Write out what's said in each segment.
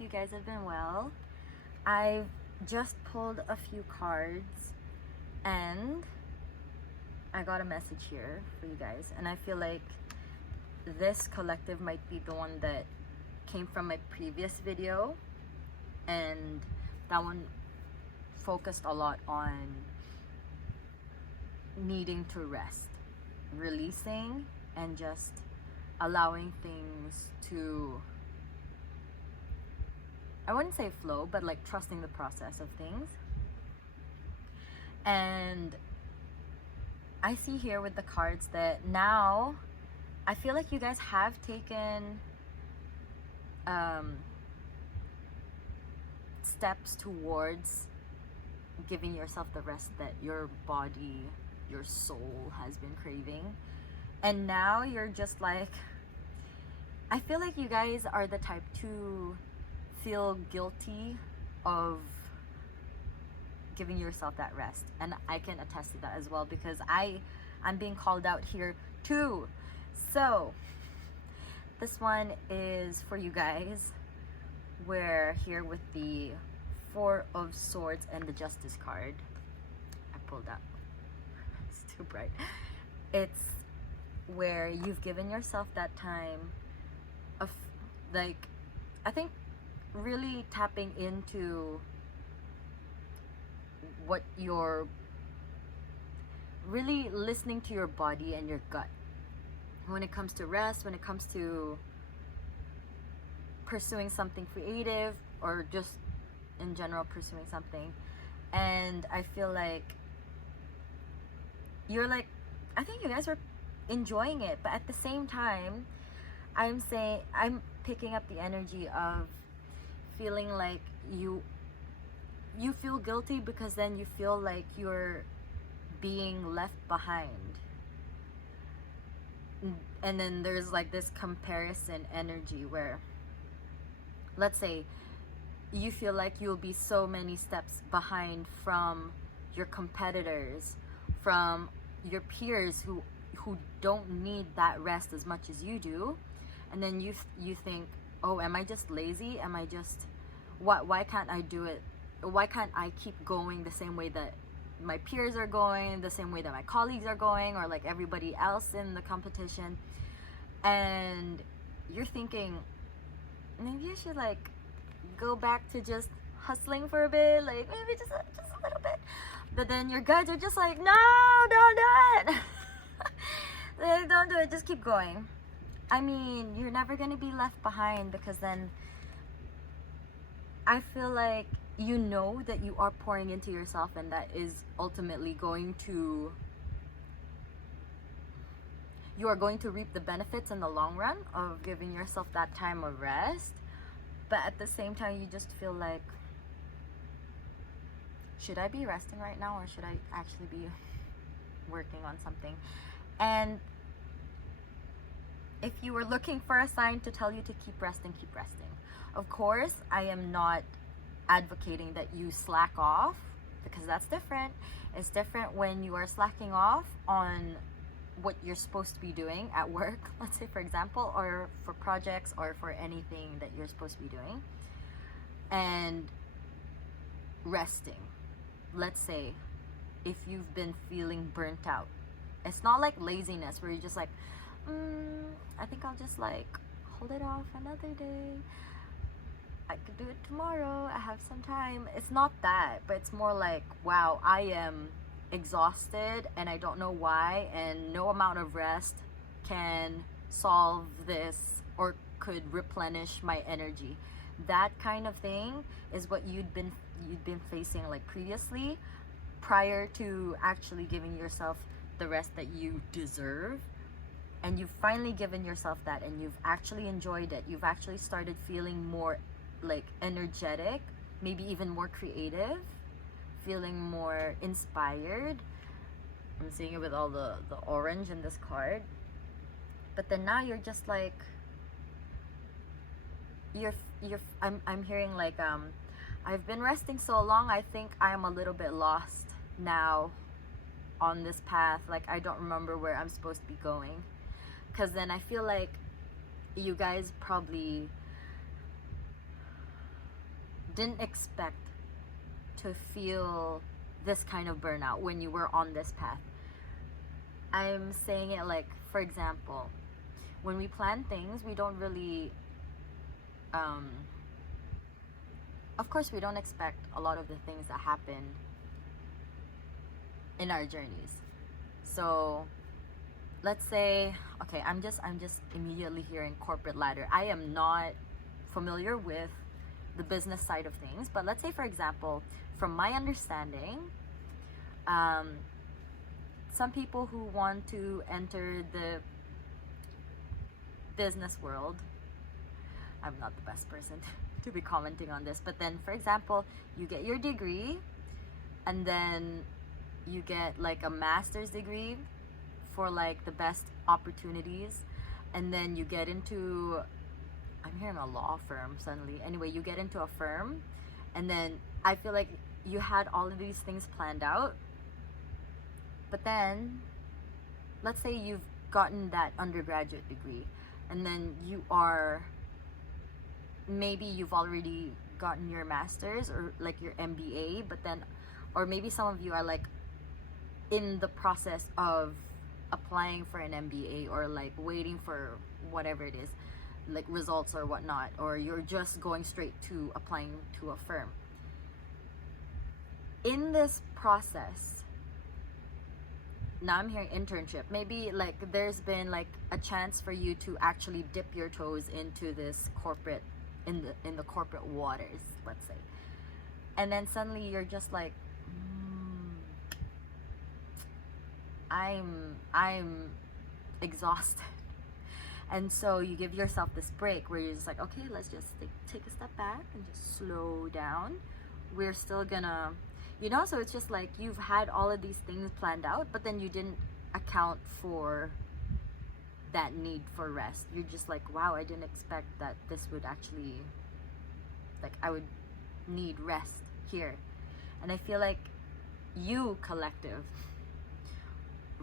you guys have been well. I've just pulled a few cards and I got a message here for you guys, and I feel like this collective might be the one that came from my previous video, and that one focused a lot on needing to rest, releasing, and just allowing things to, I wouldn't say flow, but like trusting the process of things. And I see here with the cards that now I feel like you guys have taken steps towards giving yourself the rest that your body, your soul has been craving. And now you're just like, I feel like you guys are the type to feel guilty of giving yourself that rest, and I can attest to that as well, because I'm being called out here too. So this one is for you guys. We're here with the Four of Swords and the Justice card. I pulled up. It's too bright. It's where you've given yourself that time of, like, I think really tapping into what you're really listening to, your body and your gut when it comes to rest, when it comes to pursuing something creative, or just in general pursuing something. And I feel like you're like, I think you guys are enjoying it, but at the same time I'm picking up the energy of feeling like you feel guilty, because then you feel like you're being left behind. And then there's like this comparison energy where, let's say, you feel like you'll be so many steps behind from your competitors, from your peers who don't need that rest as much as you do. And then you think, oh, am I just lazy? Am I just, why can't I do it? Why can't I keep going the same way that my peers are going, the same way that my colleagues are going, or like everybody else in the competition? And you're thinking, maybe I should like go back to just hustling for a bit, like maybe just a little bit. But then your guys are just like, no, don't do it. Like, don't do it, just keep going. I mean, you're never gonna be left behind, because then I feel like you know that you are pouring into yourself, and that is ultimately going to, you are going to reap the benefits in the long run of giving yourself that time of rest. But at the same time, you just feel like, should I be resting right now, or should I actually be working on something? And if you were looking for a sign to tell you to keep resting, keep resting. Of course, I am not advocating that you slack off, because that's different. It's different when you are slacking off on what you're supposed to be doing at work, let's say, for example, or for projects, or for anything that you're supposed to be doing, and resting. Let's say if you've been feeling burnt out, it's not like laziness where you're just like, I think I'll just like hold it off another day, I could do it tomorrow, I have some time. It's not that, but it's more like, wow, I am exhausted and I don't know why, and no amount of rest can solve this or could replenish my energy. That kind of thing is what you'd been facing like previously, prior to actually giving yourself the rest that you deserve. And you've finally given yourself that, and you've actually enjoyed it. You've actually started feeling more like energetic, maybe even more creative, feeling more inspired. I'm seeing it with all the orange in this card. But then now you're just like, I'm hearing like, I've been resting so long, I think I'm a little bit lost now on this path. Like, I don't remember where I'm supposed to be going. Because then I feel like you guys probably didn't expect to feel this kind of burnout when you were on this path. I'm saying it like, for example, when we plan things, we don't really, of course, we don't expect a lot of the things that happen in our journeys. So let's say, okay, I'm just immediately hearing corporate ladder. I am not familiar with the business side of things, but let's say, for example, from my understanding, some people who want to enter the business world, I'm not the best person to be commenting on this, but then, for example, you get your degree and then you get like a master's degree for like the best opportunities, and then you get into, I'm hearing a law firm suddenly. Anyway, you get into a firm, and then I feel like you had all of these things planned out, but then let's say you've gotten that undergraduate degree, and then maybe you've already gotten your master's or like your MBA, but then, or maybe some of you are like in the process of applying for an MBA, or like waiting for whatever it is, like results or whatnot, or you're just going straight to applying to a firm. In this process, now I'm hearing internship, maybe like there's been like a chance for you to actually dip your toes into this corporate, in the corporate waters, let's say, and then suddenly you're just like, I'm exhausted. And so you give yourself this break where you're just like, okay, let's just take a step back and just slow down. We're still gonna, so it's just like you've had all of these things planned out, but then you didn't account for that need for rest. You're just like, wow, I didn't expect that this would actually, like, I would need rest here. And I feel like you, collective,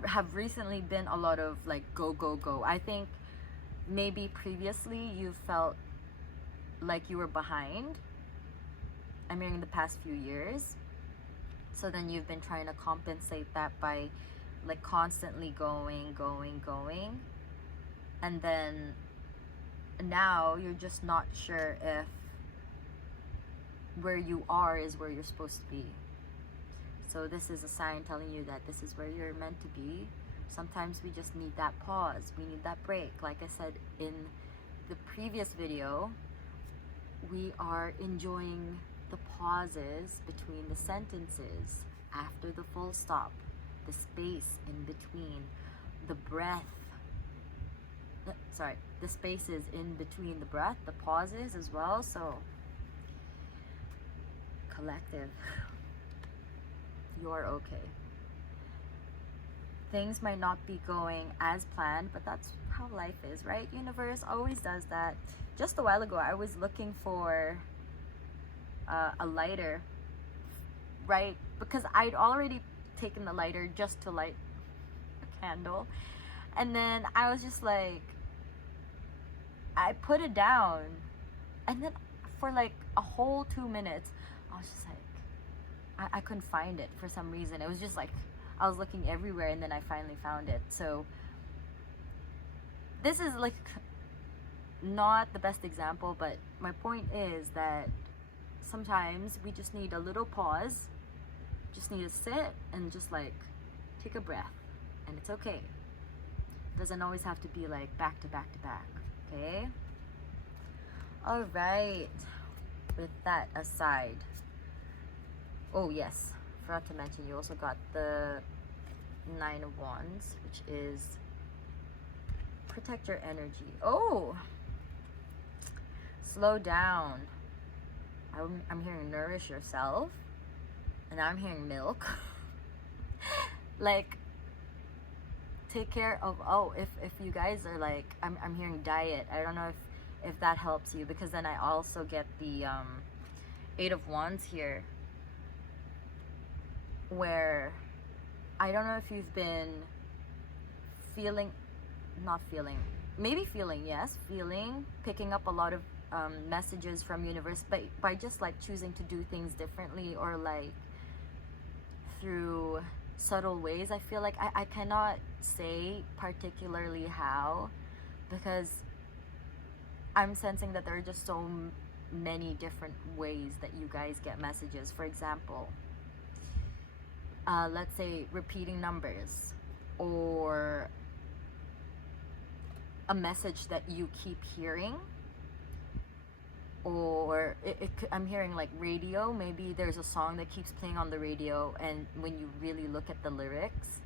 have recently been a lot of like go go go. I think maybe previously you felt like you were behind, I mean in the past few years, so then you've been trying to compensate that by like constantly going, and then now you're just not sure if where you are is where you're supposed to be. So this is a sign telling you that this is where you're meant to be. Sometimes we just need that pause. We need that break. Like I said in the previous video, we are enjoying the pauses between the sentences, after the full stop, the space in between, the breath. Sorry, the spaces in between the breath, the pauses as well. So, collective, you're okay. Things might not be going as planned, but that's how life is, right? Universe always does that. Just a while ago, I was looking for a lighter, right? Because I'd already taken the lighter just to light a candle. And then I was just like, I put it down. And then for like a whole 2 minutes, I was just like, I couldn't find it for some reason. It was just like, I was looking everywhere, and then I finally found it. So this is like not the best example, but my point is that sometimes we just need a little pause, just need to sit and just like take a breath, and it's okay. It doesn't always have to be like back to back to back, okay? All right, with that aside, oh yes, forgot to mention you also got the 9 of Wands, which is protect your energy. Oh, slow down. I'm hearing nourish yourself, and I'm hearing milk. Like, take care of, oh, if you guys are like, I'm hearing diet. I don't know if that helps you, because then I also get the 8 of Wands here, where I don't know if you've been feeling, picking up a lot of messages from universe, but by just like choosing to do things differently, or like through subtle ways. I feel like I cannot say particularly how, because I'm sensing that there are just so many different ways that you guys get messages. For example, let's say repeating numbers, or a message that you keep hearing, or I'm hearing like radio. Maybe there's a song that keeps playing on the radio, and when you really look at the lyrics,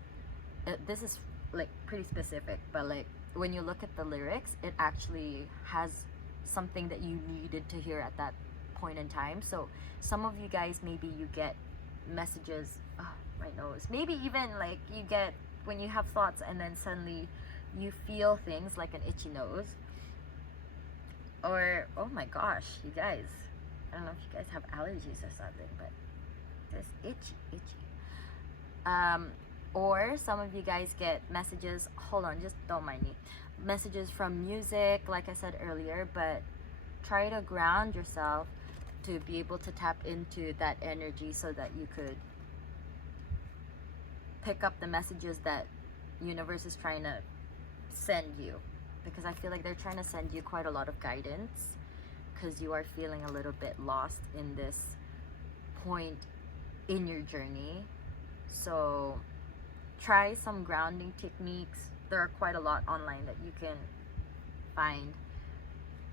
this is like pretty specific, but like when you look at the lyrics, it actually has something that you needed to hear at that point in time. So some of you guys, maybe you get messages, my nose, maybe even like you get, when you have thoughts and then suddenly you feel things like an itchy nose, or oh my gosh, you guys, I don't know if you guys have allergies or something, but this itchy. Or some of you guys get messages, hold on, just don't mind me, messages from music, like I said earlier. But try to ground yourself to be able to tap into that energy, so that you could pick up the messages that universe is trying to send you, because I feel like they're trying to send you quite a lot of guidance, because you are feeling a little bit lost in this point in your journey. So try some grounding techniques. There are quite a lot online that you can find,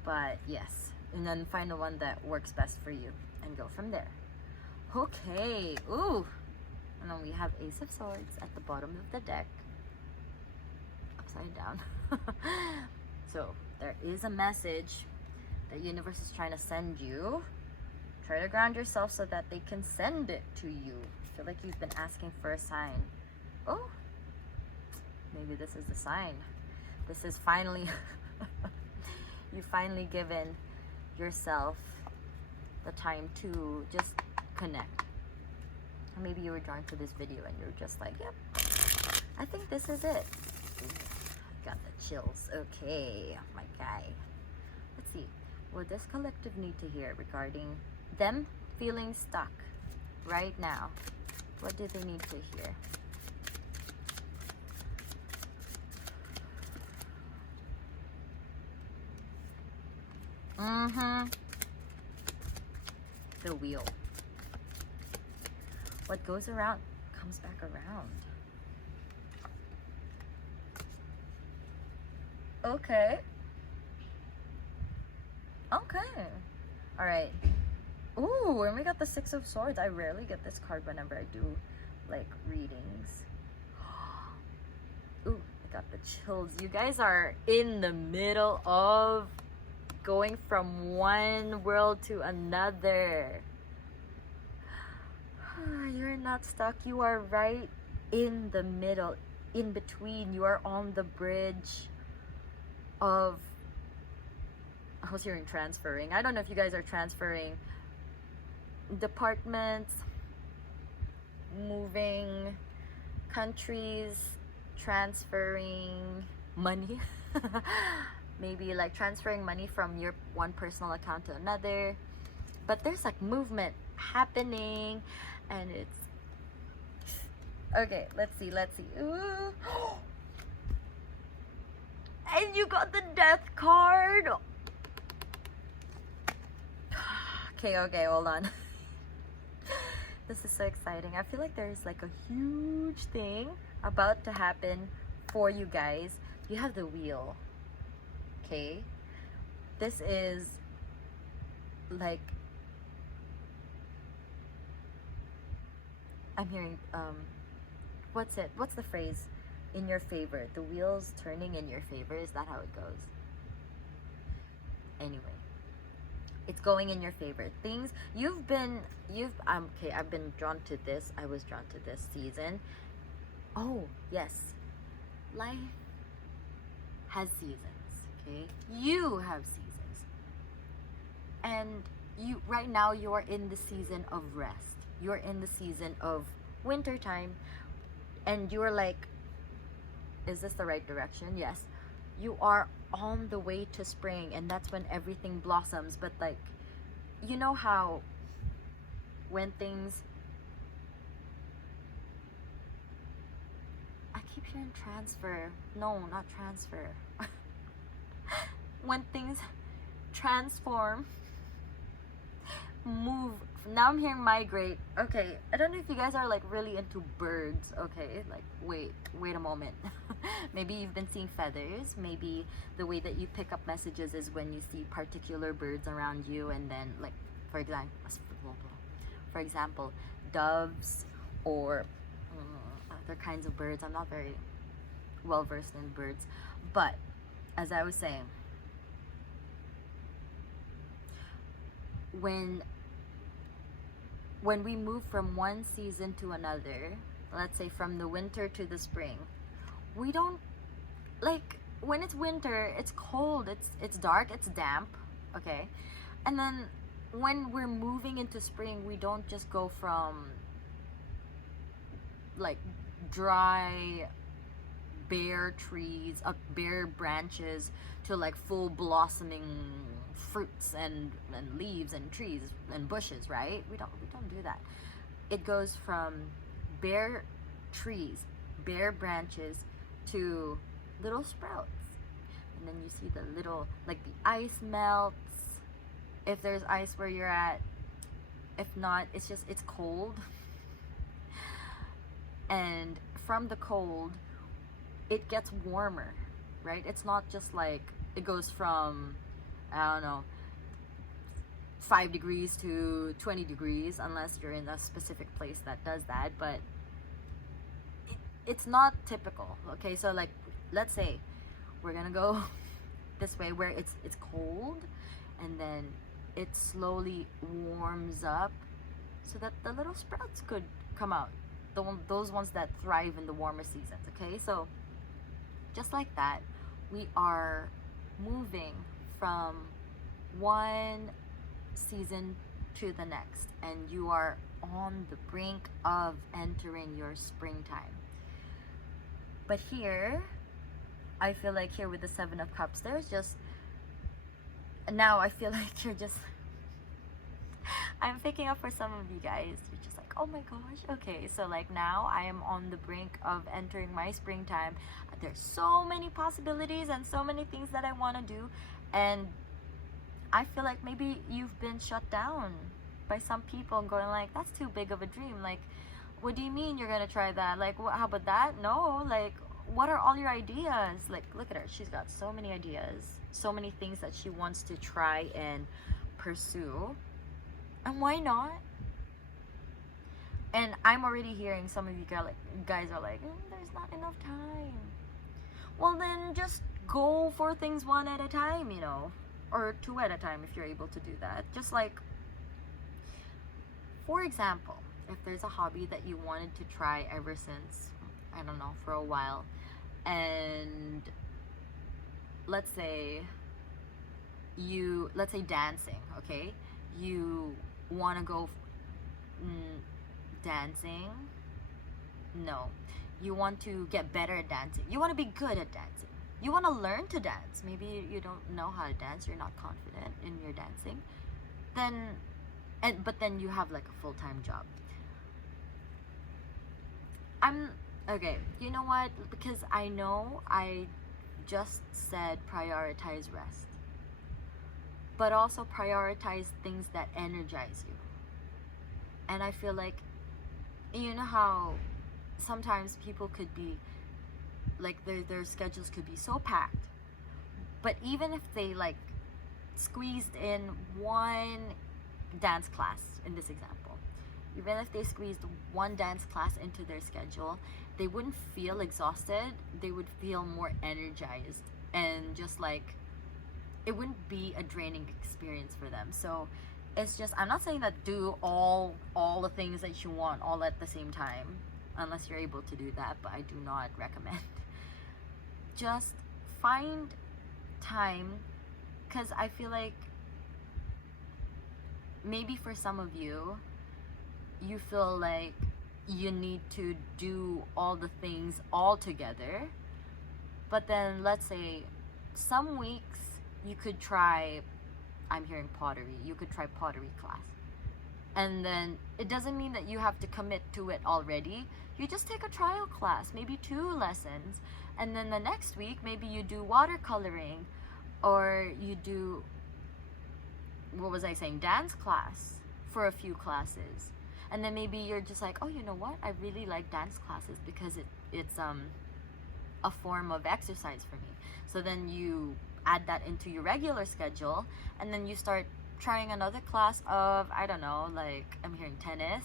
but yes, and then find the one that works best for you and go from there. Okay, ooh, and then we have Ace of Swords at the bottom of the deck, upside down. So there is a message that universe is trying to send you. Try to ground yourself so that they can send it to you. I feel like you've been asking for a sign. Oh, maybe this is the sign. This is finally you finally given yourself the time to just connect. Or maybe you were drawn to this video and you're just like, yep, I think this is it. Got the chills. Okay, my guy. Let's see. What does collective need to hear regarding them feeling stuck right now? What do they need to hear? The wheel. What goes around comes back around. Okay. All right. Ooh, and we got the Six of Swords. I rarely get this card whenever I do like readings. Ooh, I got the chills. You guys are in the middle of going from one world to another. You're not stuck. You are right in the middle, in between. You are on the bridge of, I was hearing transferring. I don't know if you guys are transferring departments, moving countries, transferring money. Maybe like transferring money from your one personal account to another. But there's like movement happening, and it's okay. Let's see. Ooh. And you got the Death card. Okay, hold on. This is so exciting. I feel like there's like a huge thing about to happen for you guys. You have the wheel. Okay, this is like, I'm hearing what's the phrase? In your favor. The wheel's turning in your favor. Is that how it goes? Anyway, it's going in your favor. Things I've been drawn to this. I was drawn to this season. Oh yes, life has seasons. Okay, you have seasons, and you right now you're in the season of rest. You're in the season of winter time, and you're like, is this the right direction? Yes, you are on the way to spring, and that's when everything blossoms. But like, you know how when things, I keep hearing transfer, no, not transfer, when things transform, move, now I'm hearing migrate. Okay, I don't know if you guys are like really into birds. Okay, like wait a moment. Maybe you've been seeing feathers. Maybe the way that you pick up messages is when you see particular birds around you, and then like, for example, doves, or other kinds of birds. I'm not very well versed in birds, but as I was saying, when we move from one season to another, let's say from the winter to the spring, we don't, like, when it's winter, it's cold, it's dark, it's damp, okay? And then when we're moving into spring, we don't just go from like dry bare trees, bare branches, to like full blossoming fruits and leaves and trees and bushes, right? We don't do that. It goes from bare trees, bare branches, to little sprouts. And then you see the little, like, the ice melts, if there's ice where you're at. If not, it's cold. And from the cold, it gets warmer, right? It's not just like it goes from, I don't know, 5 degrees to 20 degrees, unless you're in a specific place that does that. But it's not typical. Okay, so like, let's say we're gonna go this way where it's cold, and then it slowly warms up so that the little sprouts could come out, those ones that thrive in the warmer seasons. Okay, so just like that, we are moving from one season to the next, and you are on the brink of entering your springtime. But here, I feel like here with the Seven of Cups, there's just, now I feel like you're just, I'm picking up for some of you guys, you're just like, oh my gosh, okay, so like now I am on the brink of entering my springtime. There's so many possibilities and so many things that I want to do, and I feel like maybe you've been shut down by some people going like, that's too big of a dream. Like, what do you mean you're gonna try that? Like, what, how about that? No, like, what are all your ideas? Like, look at her, she's got so many ideas, so many things that she wants to try and pursue, and why not? And I'm already hearing some of you guys are like, there's not enough time. Well, then just go for things one at a time, you know, or two at a time if you're able to do that. Just like, for example, if there's a hobby that you wanted to try ever since, I don't know, for a while, and let's say dancing, okay? You want to go dancing? No. You want to get better at dancing. You want to be good at dancing. You want to learn to dance. Maybe you don't know how to dance, you're not confident in your dancing. But then you have like a full-time job. Okay, you know what? Because I know I just said prioritize rest, but also prioritize things that energize you. And I feel like, you know how sometimes people could be like, their schedules could be so packed, but even if they like squeezed in one dance class, in this example, even if they squeezed one dance class into their schedule, they wouldn't feel exhausted, they would feel more energized, and just like, it wouldn't be a draining experience for them. So it's just, I'm not saying that do all the things that you want all at the same time, unless you're able to do that, but I do not recommend. Just find time, because I feel like maybe for some of you, you feel like you need to do all the things all together, but then let's say some weeks you could try, I'm hearing pottery, you could try pottery class. And then it doesn't mean that you have to commit to it already. You just take a trial class, maybe 2 lessons. And then the next week, maybe you do watercoloring, or you do, what was I saying, dance class for a few classes. And then maybe you're just like, oh, you know what? I really like dance classes because it's a form of exercise for me. So then you add that into your regular schedule, and then you start trying another class of, I don't know, like I'm hearing tennis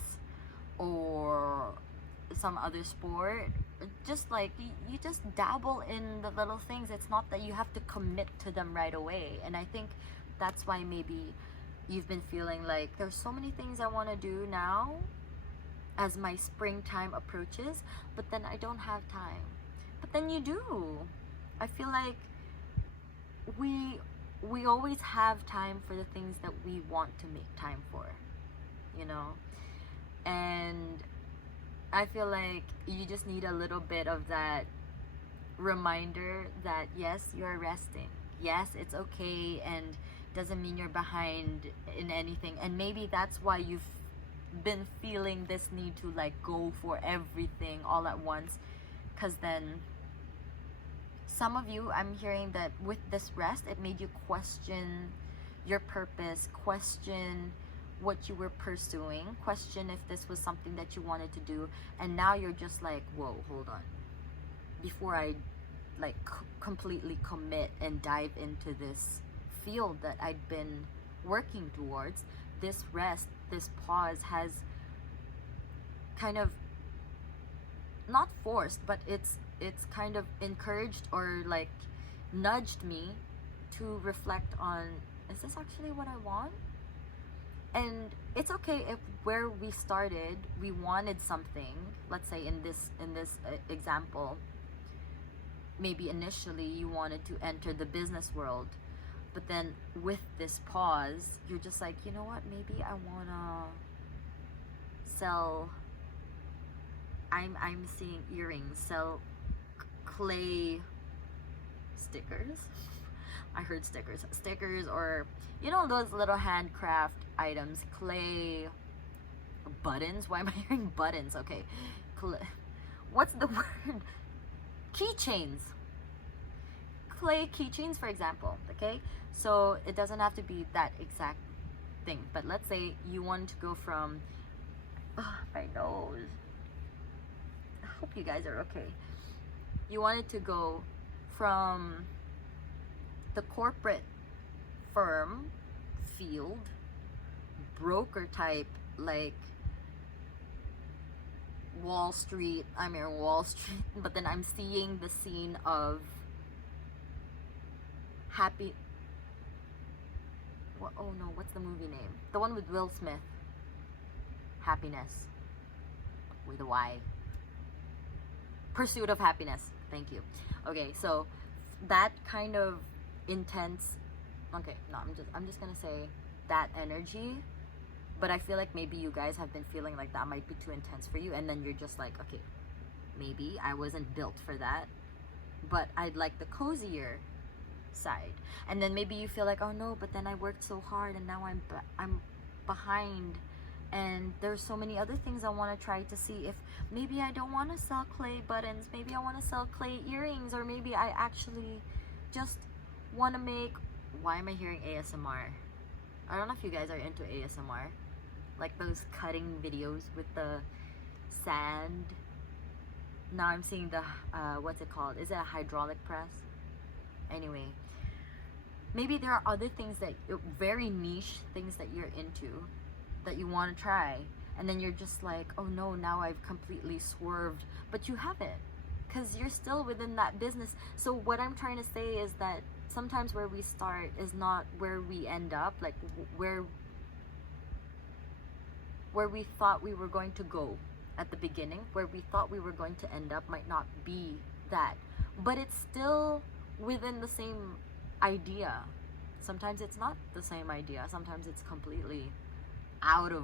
or some other sport. Just like you just dabble in the little things. It's not that you have to commit to them right away. And I think that's why maybe you've been feeling like there's so many things I want to do now as my springtime approaches, but then I don't have time. But then you do. I feel like we always have time for the things that we want to make time for, you know? And I feel like you just need a little bit of that reminder that yes, you're resting. Yes, it's okay, and doesn't mean you're behind in anything. And maybe that's why you've been feeling this need to like go for everything all at once, because then some of you, I'm hearing that with this rest, it made you question your purpose, question what you were pursuing, question if this was something that you wanted to do. And now you're just like, whoa, hold on. Before I like completely commit and dive into this field that I'd been working towards, this rest, this pause has kind of not forced, but it's kind of encouraged or like nudged me to reflect on, is this actually what I want? And it's okay if where we started, we wanted something. Let's say in this example, maybe initially you wanted to enter the business world, but then with this pause, you're just like, you know what, maybe I wanna sell, I'm seeing earrings, sell clay stickers. I heard stickers, or you know, those little handcraft items, clay buttons. Why am I hearing buttons? Okay, what's the word? Keychains. Clay keychains, for example. Okay, so it doesn't have to be that exact thing, but let's say you want to go from my nose, I hope you guys are okay. You wanted to go from the corporate firm field, broker type, like Wall Street. I'm in Wall Street, but then I'm seeing the scene of happy. What? Oh no, what's the movie name? The one with Will Smith. Happiness with a Y. Pursuit of Happiness. Thank you. Okay, so that kind of intense. Okay, no, I'm just gonna say that energy. But I feel like maybe you guys have been feeling like that might be too intense for you, and then you're just like, okay, maybe I wasn't built for that, but I'd like the cozier side. And then maybe you feel like, oh no, but then I worked so hard and now I'm behind, and there's so many other things I want to try to see if maybe I don't want to sell clay buttons, maybe I want to sell clay earrings, or maybe I actually just want to make, why am I hearing ASMR? I don't know if you guys are into ASMR, like those cutting videos with the sand. Now I'm seeing the what's it called? Is it a hydraulic press? Anyway, maybe there are other things that very niche things that you're into that you want to try, and then you're just like, oh no, now I've completely swerved. But you haven't, because you're still within that business. So what I'm trying to say is that sometimes where we start is not where we end up, like where we thought we were going to go at the beginning, where we thought we were going to end up might not be that, but it's still within the same idea. Sometimes it's not the same idea, sometimes it's completely out of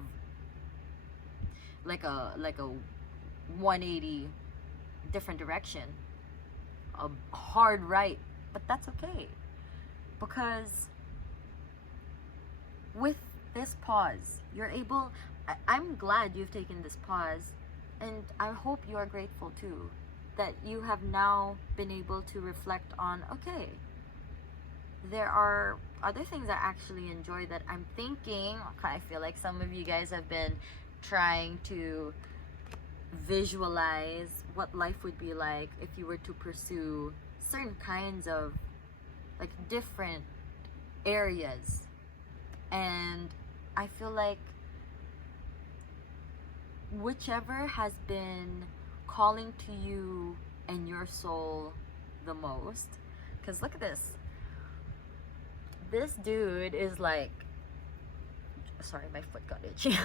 like a 180 different direction, a hard right, but that's okay. Because with this pause, you're able, I'm glad you've taken this pause, and I hope you are grateful too, that you have now been able to reflect on, okay, there are other things I actually enjoy that I'm thinking. I feel like some of you guys have been trying to visualize what life would be like if you were to pursue certain kinds of like different areas. And I feel like whichever has been calling to you and your soul the most, because look at this. This dude is like, sorry, my foot got itchy.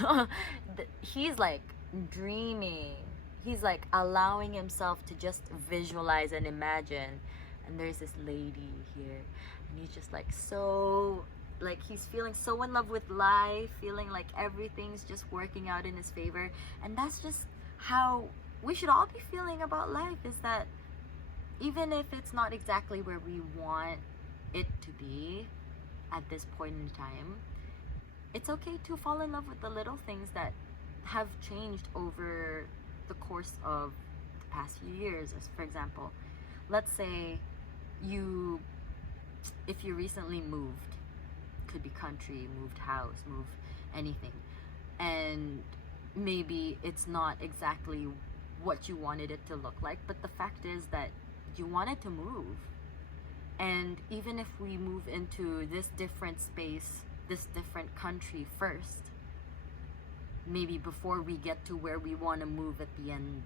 He's like dreaming. He's like allowing himself to just visualize and imagine. And there's this lady here, and he's just like so, like he's feeling so in love with life, feeling like everything's just working out in his favor. And that's just how we should all be feeling about life, is that even if it's not exactly where we want it to be at this point in time, it's okay to fall in love with the little things that have changed over the course of the past few years. As for example, let's say if you recently moved, could be country, moved house, moved anything, and maybe it's not exactly what you wanted it to look like, but the fact is that you wanted to move. And even if we move into this different space, this different country first, maybe before we get to where we want to move at the end,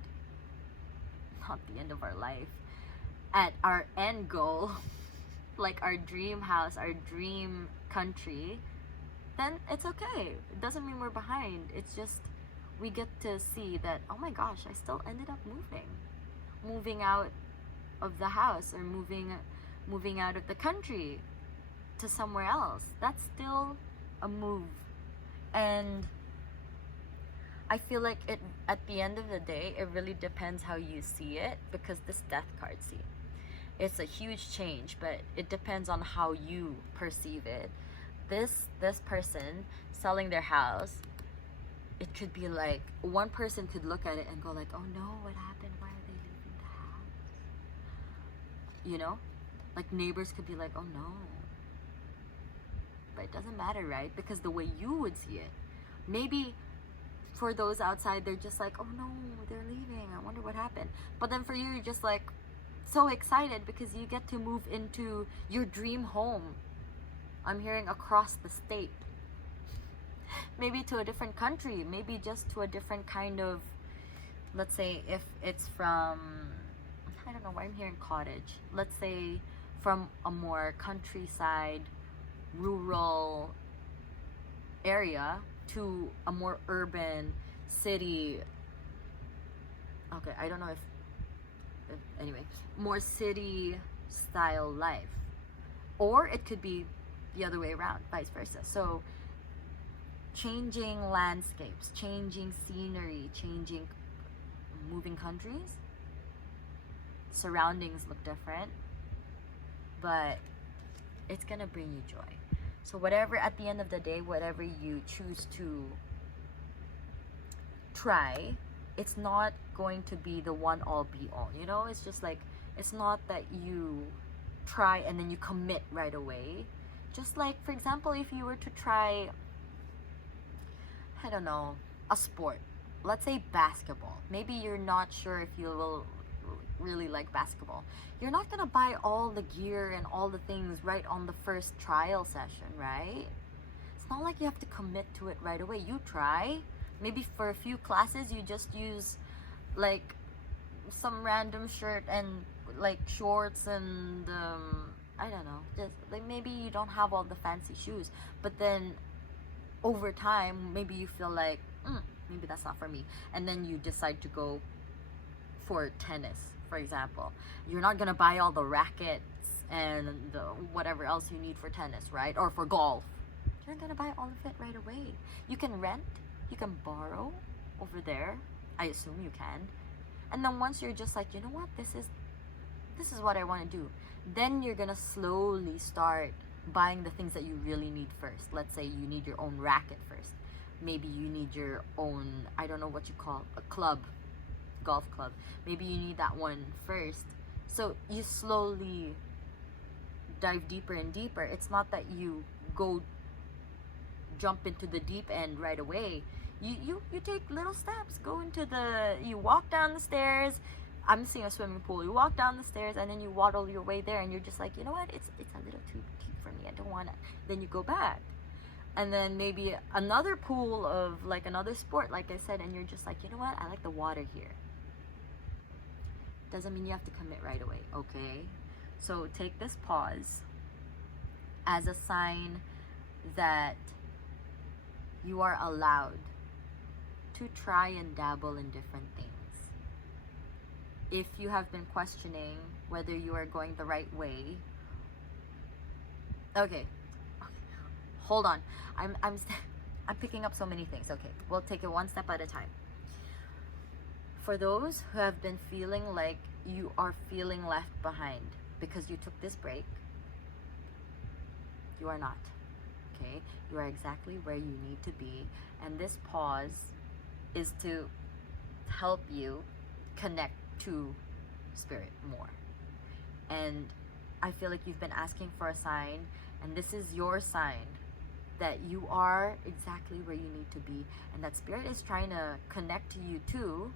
not the end of our life, at our end goal, like our dream house, our dream country, then it's okay. It doesn't mean we're behind. It's just we get to see that, oh my gosh, I still ended up moving out of the house, or moving out of the country to somewhere else. That's still a move. And I feel like it, at the end of the day, it really depends how you see it, because this death card, see, it's a huge change, but it depends on how you perceive it. This person selling their house, it could be like, one person could look at it and go like, oh no, what happened? Why are they leaving the house? You know? Like neighbors could be like, oh no. But it doesn't matter, right? Because the way you would see it, maybe for those outside, they're just like, oh no, they're leaving. I wonder what happened. But then for you, you're just like so excited because you get to move into your dream home. I'm hearing across the state. Maybe to a different country, maybe just to a different kind of, let's say if it's from, I don't know why I'm hearing cottage. Let's say from a more countryside, rural area to a more urban city. Okay, I don't know if anyway, more city style life. Or it could be the other way around, vice versa. So changing landscapes, changing scenery, moving countries, surroundings look different, but it's gonna bring you joy. So whatever, at the end of the day, whatever you choose to try, it's not going to be the one all be all, you know? It's just like, it's not that you try and then you commit right away. Just like, for example, if you were to try, I don't know, a sport, let's say basketball. Maybe you're not sure if you will really like basketball. You're not gonna buy all the gear and all the things right on the first trial session, right? It's not like you have to commit to it right away. You try. Maybe for a few classes you just use like some random shirt and like shorts and I don't know, just like maybe you don't have all the fancy shoes, but then over time maybe you feel like maybe that's not for me, and then you decide to go for tennis, for example. You're not gonna buy all the rackets and whatever else you need for tennis, right? Or for golf. You're not gonna buy all of it right away. You can rent, you can borrow over there. I assume you can. And then once you're just like, you know what, this is what I want to do. then you're gonna slowly start buying the things that you really need first. Let's say you need your own racket first. Maybe you need your own, I don't know what you call, a club, golf club. Maybe you need that one first. So you slowly dive deeper and deeper. It's not that you go jump into the deep end right away. You take little steps. You walk down the stairs. I'm seeing a swimming pool. You walk down the stairs and then you waddle your way there, and you're just like, you know what? It's a little too deep for me. I don't want to. Then you go back. And then maybe another pool of like another sport, like I said, and you're just like, you know what? I like the water here. Doesn't mean you have to commit right away, okay? So take this pause as a sign that you are allowed to try and dabble in different things. If you have been questioning whether you are going the right way, okay, hold on. I'm picking up so many things. Okay, we'll take it one step at a time. For those who have been feeling like you are feeling left behind because you took this break, you are not. Okay, you are exactly where you need to be, and this pause is to help you connect to spirit more. And I feel like you've been asking for a sign, and this is your sign that you are exactly where you need to be, and that spirit is trying to connect to you too.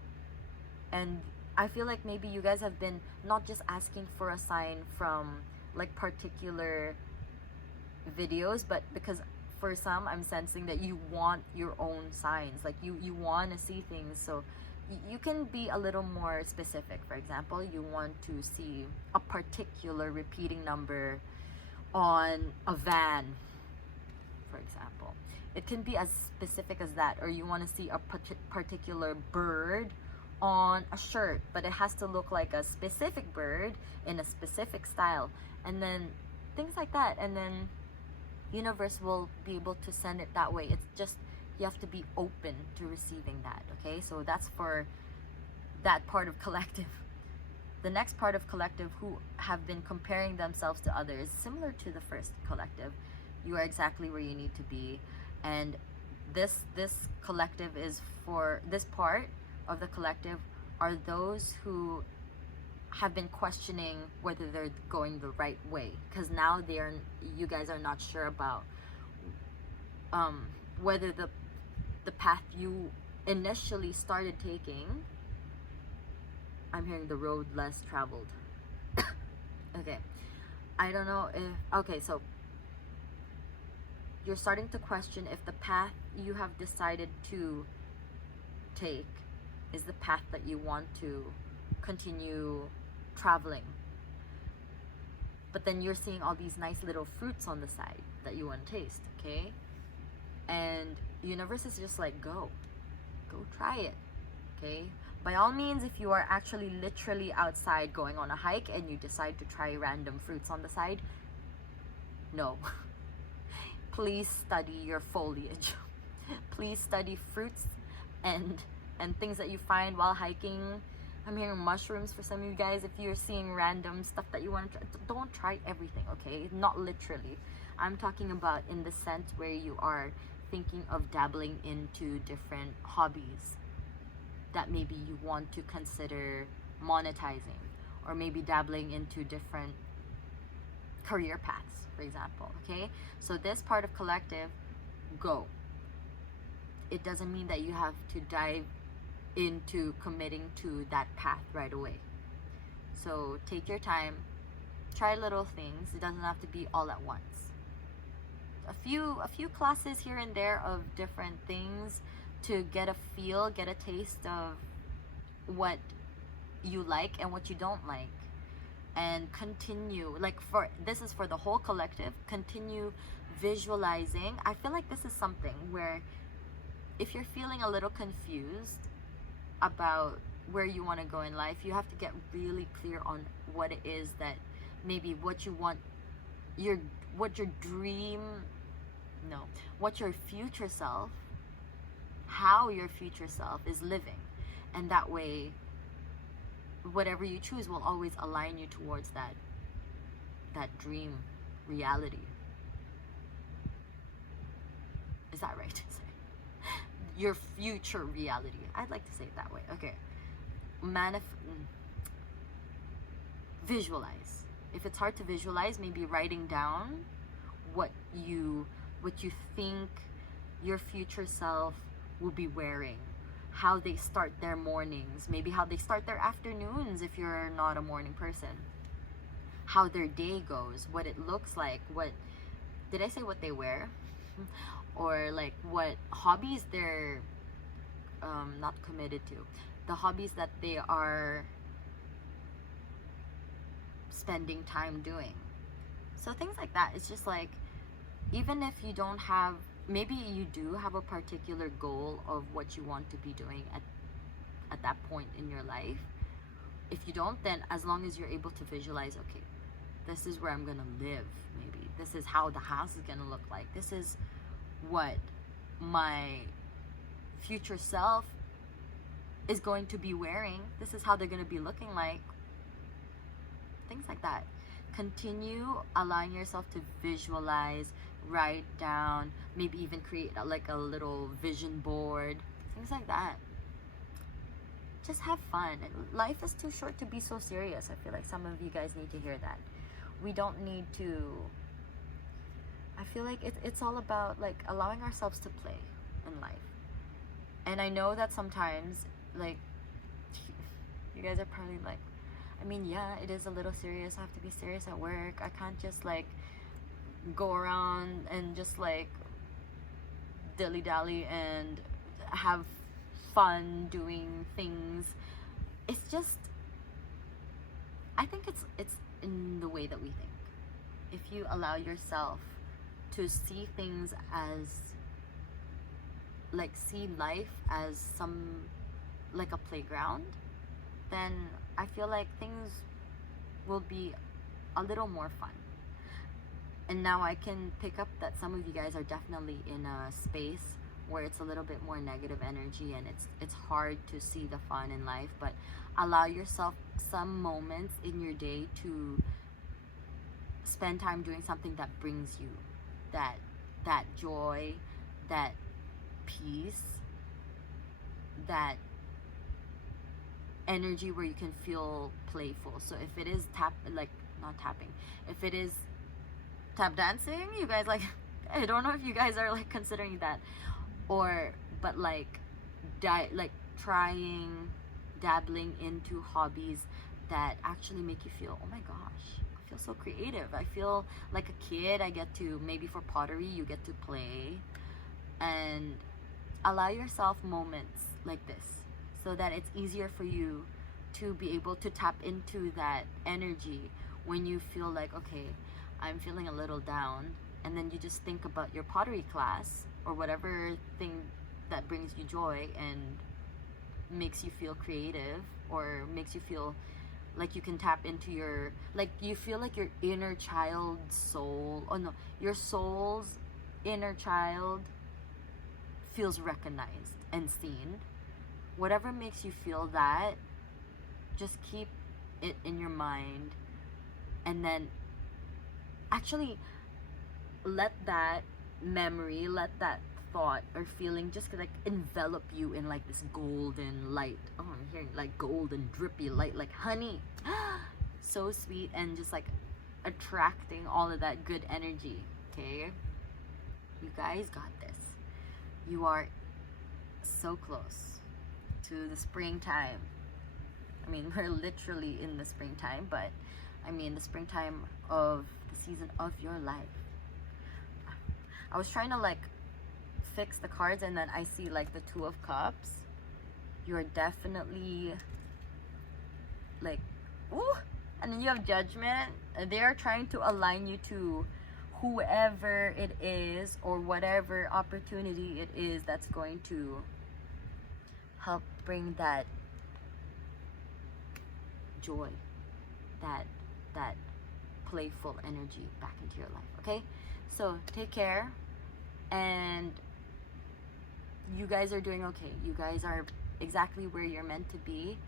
And I feel like maybe you guys have been not just asking for a sign from like particular videos, but because for some I'm sensing that you want your own signs, like you want to see things. So you can be a little more specific. For example, you want to see a particular repeating number on a van, for example. It can be as specific as that. Or you want to see a particular bird on a shirt, but it has to look like a specific bird in a specific style, and then things like that. And then universe will be able to send it that way. It's just you have to be open to receiving that. Okay, so that's for that part of collective. The next part of collective, who have been comparing themselves to others, similar to the first collective, you are exactly where you need to be. And this collective is for this part of the collective are those who have been questioning whether they're going the right way, because now you guys are not sure about whether the path you initially started taking. I'm hearing the road less traveled. Okay, I don't know if, okay, so you're starting to question if the path you have decided to take is the path that you want to continue traveling. But then you're seeing all these nice little fruits on the side that you want to taste, okay? And universe is just like, go try it, okay? By all means, if you are actually literally outside going on a hike and you decide to try random fruits on the side, no. Please study your foliage. Please study fruits and things that you find while hiking. I'm hearing mushrooms for some of you guys. If you're seeing random stuff that you want to try, don't try everything, okay? Not literally. I'm talking about in the sense where you are thinking of dabbling into different hobbies that maybe you want to consider monetizing, or maybe dabbling into different career paths, for example, okay? So this part of collective, go. It doesn't mean that you have to dive into committing to that path right away. So take your time, try little things. It doesn't have to be all at once. A few classes here and there of different things to get a feel, get a taste of what you like and what you don't like, and continue, like, for this is for the whole collective, continue visualizing. I feel like this is something where if you're feeling a little confused about where you want to go in life, you have to get really clear on what it is that maybe what you want, what your future self, how your future self is living. And that way, whatever you choose will always align you towards that that dream reality. Is that right to say? Your future reality. I'd like to say it that way. Okay. Visualize. If it's hard to visualize, maybe writing down what you think your future self will be wearing, how they start their mornings, maybe how they start their afternoons if you're not a morning person, how their day goes, what it looks like, what did I say what they wear? Or like what hobbies they're not committed to, the hobbies that they are spending time doing. So things like that. It's just like, even if you don't have, maybe you do have a particular goal of what you want to be doing at that point in your life. If you don't, then as long as you're able to visualize, okay, this is where I'm gonna live, maybe this is how the house is gonna look like, this is what my future self is going to be wearing, this is how they're going to be looking like, things like that. Continue allowing yourself to visualize, write down, maybe even create like a little vision board, things like that. Just have fun. Life is too short to be so serious. I feel like some of you guys need to hear that. We don't need to, I feel like it's all about like allowing ourselves to play in life. And I know that sometimes, like, you guys are probably like, I mean, yeah, it is a little serious. I have to be serious at work. I can't just like go around and just like dilly-dally and have fun doing things. It's just, I think it's in the way that we think. If you allow yourself to see things as, like, see life as like a playground, then I feel like things will be a little more fun. And now I can pick up that some of you guys are definitely in a space where it's a little bit more negative energy and it's hard to see the fun in life. But allow yourself some moments in your day to spend time doing something that brings you that joy, that peace, that energy where you can feel playful. So if it is if it is tap dancing, you guys, like, I don't know if you guys are like considering that, but like trying, dabbling into hobbies that actually make you feel, oh my gosh, I feel so creative, I feel like a kid. I get to, maybe for pottery, you get to play, and allow yourself moments like this so that it's easier for you to be able to tap into that energy when you feel like, okay, I'm feeling a little down, and then you just think about your pottery class or whatever thing that brings you joy and makes you feel creative, or makes you feel like you can tap into your, like, you feel like your inner child's soul, oh no, your soul's inner child feels recognized and seen. Whatever makes you feel that, just keep it in your mind, and then actually let that memory, let that thought or feeling just like envelop you in like this golden light. Oh, I'm hearing like golden drippy light, like honey. So sweet, and just like attracting all of that good energy. Okay, you guys got this. You are so close to the springtime. I mean, we're literally in the springtime, but I mean the springtime of the season of your life. I was trying to like fix the cards, and then I see like the Two of Cups. You're definitely like, ooh, and then you have Judgment. They are trying to align you to whoever it is or whatever opportunity it is that's going to help bring that joy, that playful energy back into your life. Okay, so take care, and you guys are doing okay. You guys are exactly where you're meant to be.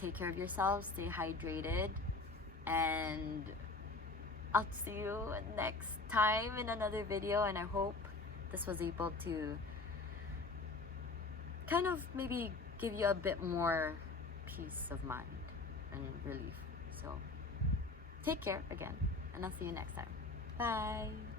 Take care of yourselves, stay hydrated, and I'll see you next time in another video, and I hope this was able to kind of maybe give you a bit more peace of mind and relief. So take care again, and I'll see you next time. Bye.